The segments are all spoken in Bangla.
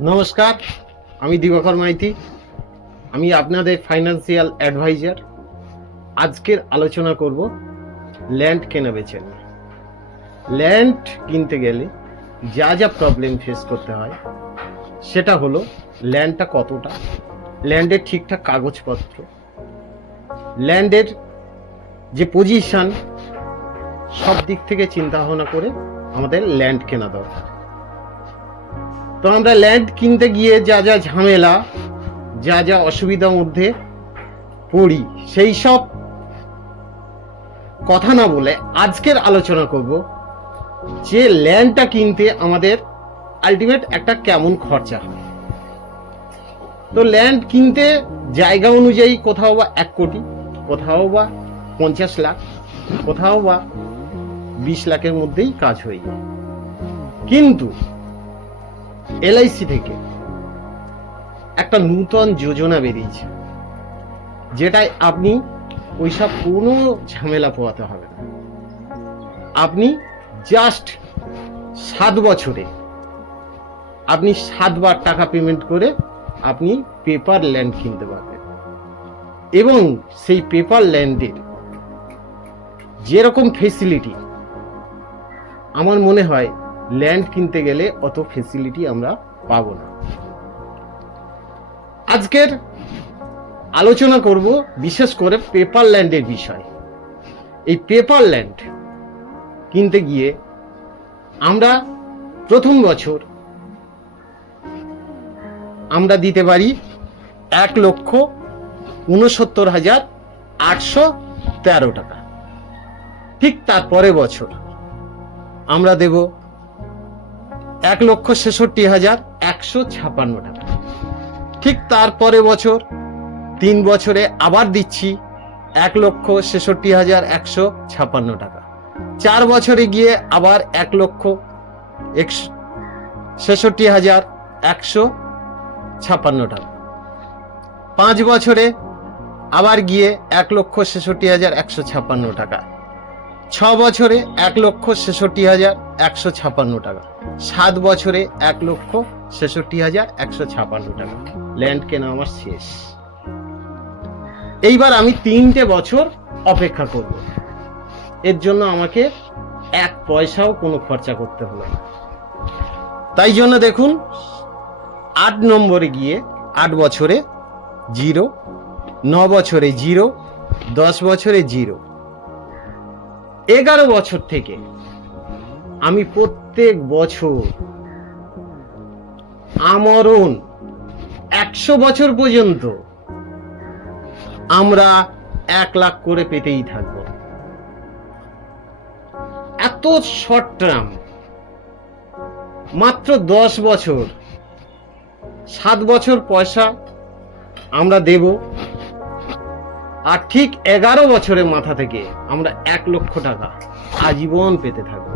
নমস্কার, আমি দিবাকর মাইতি। আমি আপনাদের ফাইন্যান্সিয়াল অ্যাডভাইজার আজকের আলোচনা করব ল্যান্ড কেনা বেচে ল্যান্ড কিনতে গেলে যা যা প্রবলেম ফেস করতে হয়, সেটা হলো ল্যান্ডটা কতটা ল্যান্ডের ঠিকঠাক কাগজপত্র ল্যান্ডের যে পজিশন সব দিক থেকে চিন্তা ভাবনা করে আমাদের ল্যান্ড কেনা দরকার। তো আমরা ল্যান্ড কিনতে গিয়ে যা যা ঝামেলা, যা যা অসুবিধার মধ্যে পড়ি, সেই সব কথা না বলে আজকের আলোচনা করব যে ল্যান্ডটা কিনতে আমাদের আলটিমেট একটা কেমন খরচা হয়। তো ল্যান্ড কিনতে জায়গা অনুযায়ী কোথাও বা এক কোটি, কোথাও বা পঞ্চাশ লাখ, কোথাও বা বিশ লাখের মধ্যেই কাজ হয়ে যায়। কিন্তু এলআইসি থেকে একটা নূতন যোজনা বেরিয়েছে, যেটায় আপনি ওইসব কোনো ঝামেলা পোয়াতে হবে না। আপনি জাস্ট সাত বছরে, আপনি সাতবার টাকা পেমেন্ট করে আপনি পেপার ল্যান্ড কিনতে পারবেন। এবং সেই পেপার ল্যান্ডের যেরকম ফেসিলিটি আমার মনে হয় ল্যান্ড কিনতে গেলে অত ফেসিলিটি আমরা পাবো না। আজকের আলোচনা করব বিশেষ করে পেপার ল্যান্ডের বিষয়। এই পেপার ল্যান্ড কিনতে গিয়ে আমরা প্রথম বছর আমরা দিতে পারি এক লক্ষ উনসত্তর হাজার আটশো তেরো টাকা। ঠিক তারপরে বছর আমরা দেব এক লক্ষ ছেষট্টি হাজার একশো ছাপান্ন টাকা। ঠিক তারপরে বছর, তিন বছরে আবার দিচ্ছি এক লক্ষ ছেষট্টি হাজার একশো ছাপান্ন টাকা। চার বছরে গিয়ে আবার এক লক্ষ ছেষট্টি হাজার একশো ছাপান্ন টাকা। পাঁচ বছরে আবার গিয়ে এক লক্ষ ছেষট্টি হাজার একশো ছাপান্ন টাকা। ছ বছরে এক লক্ষ ছেষট্টি হাজার একশো ছাপান্ন টাকা। সাত বছরে এক লক্ষ ছেষট্টি হাজার একশো ছাপান্ন টাকা। ল্যান্ড কেনা আমার শেষ। এইবার আমি তিনটে বছর অপেক্ষা করব। এর জন্য আমাকে এক পয়সাও কোনো খরচা করতে হলো না। তাই জন্য দেখুন, আট নম্বরে গিয়ে আট বছরে জিরো, ন বছরে জিরো, দশ বছরে জিরো। এগারো বছর থেকে আমি প্রত্যেক বছর আমরণ একশো বছর পর্যন্ত আমরা এক লাখ করে পেতেই থাকব। এত শর্ট টার্ম মাত্র দশ বছর, সাত বছর পয়সা আমরা দেব। আর ঠিক এগারো বছরের মাথা থেকে আমরা এক লক্ষ টাকা আজীবন পেতে থাকব।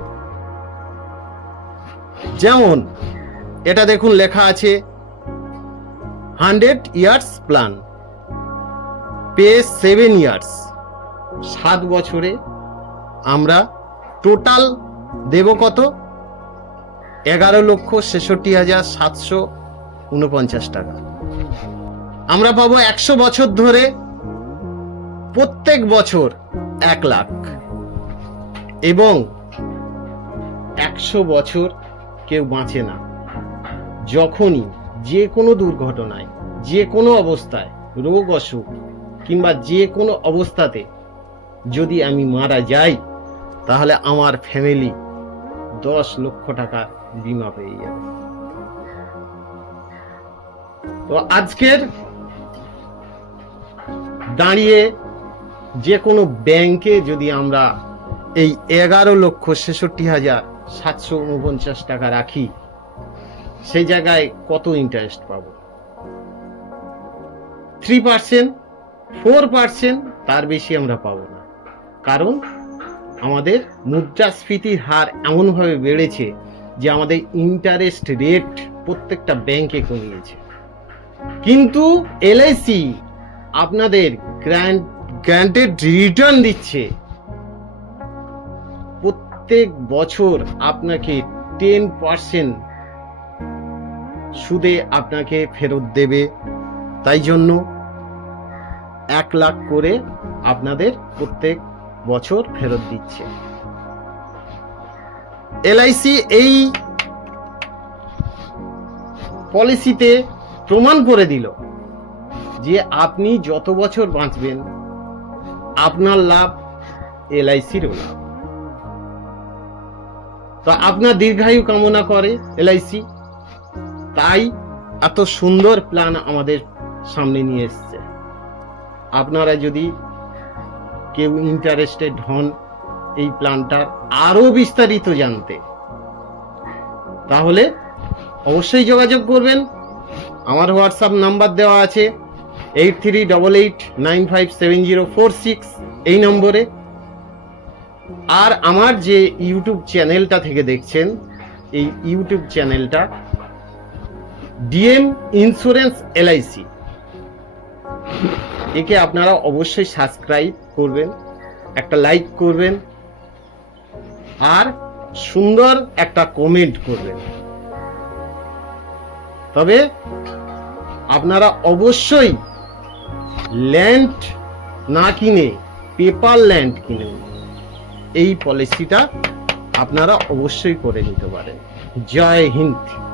যেমন, এটা দেখুন লেখা আছে, hundred years plan, pay seven years. সাত বছরে আমরা টোটাল দেব কত? এগারো লক্ষ ছেষট্টি হাজার সাতশো উনপঞ্চাশ টাকা। আমরা পাবো একশো বছর ধরে প্রত্যেক বছর এক লাখ। এবং একশো বছর কেউ বাঁচে না। যখনই যে কোনো দুর্ঘটনায়, যে কোনো অবস্থায় রোগ, অসুখ কিংবা যে কোনো অবস্থাতে যদি আমি মারা যাই, তাহলে আমার ফ্যামিলি দশ লক্ষ টাকা বিমা পেয়ে যাবে। তো আজকের দাঁড়িয়ে যে কোনো ব্যাংকে যদি আমরা এই এগারো লক্ষ ছেষট্টি হাজার সাতশো উনপঞ্চাশ টাকা রাখি, সেই জায়গায় কত ইন্টারেস্ট পাবো? থ্রি পার্সেন্ট ফোর পার্সেন্ট তার বেশি আমরা পাবো না। কারণ আমাদের মুদ্রাস্ফীতির হার এমনভাবে বেড়েছে যে আমাদের ইন্টারেস্ট রেট প্রত্যেকটা ব্যাংকে কমিয়েছে। কিন্তু এলআইসি আপনাদের গ্র্যান্ড গ্র্যান্টেড রিটার্ন দিচ্ছে। প্রত্যেক বছর আপনাকে টেন পার্সেন্ট সুদে আপনাকে ফেরত দেবে। তাই জন্য এক লাখ করে আপনাদের প্রত্যেক বছর ফেরত দিচ্ছে। এলআইসি এই পলিসিতে প্রমাণ করে দিল যে আপনি যত বছর বাঁচবেন আপনার লাভ এলআইসিরও লাভ। তো আপনার দীর্ঘায়ু কামনা করে এলআইসি। তাই এত সুন্দর প্ল্যান আমাদের সামনে নিয়ে এসছে। আপনারা যদি কেউ ইন্টারেস্টেড হন এই প্ল্যানটার আরও বিস্তারিত জানতে, তাহলে অবশ্যই যোগাযোগ করবেন। আমার হোয়াটসঅ্যাপ নাম্বার দেওয়া আছে। Eight three double eight nine five seven zero four six এই নম্বরে। আর আমার যে ইউটিউব চ্যানেলটা থেকে দেখছেন, এই ইউটিউব চ্যানেলটা ডিএম ইন্স্যুরেন্স এলআইসি। একে আপনারা অবশ্যই সাবস্ক্রাইব করবেন, একটা লাইক করবেন, আর সুন্দর একটা কমেন্ট করবেন। তবে আপনারা অবশ্যই ল্যান্ড না কিনে, পেপার ল্যান্ড কিনে। এই পলিসিটা আপনারা অবশ্যই করে নিতে পারেন। জয় হিন্দ।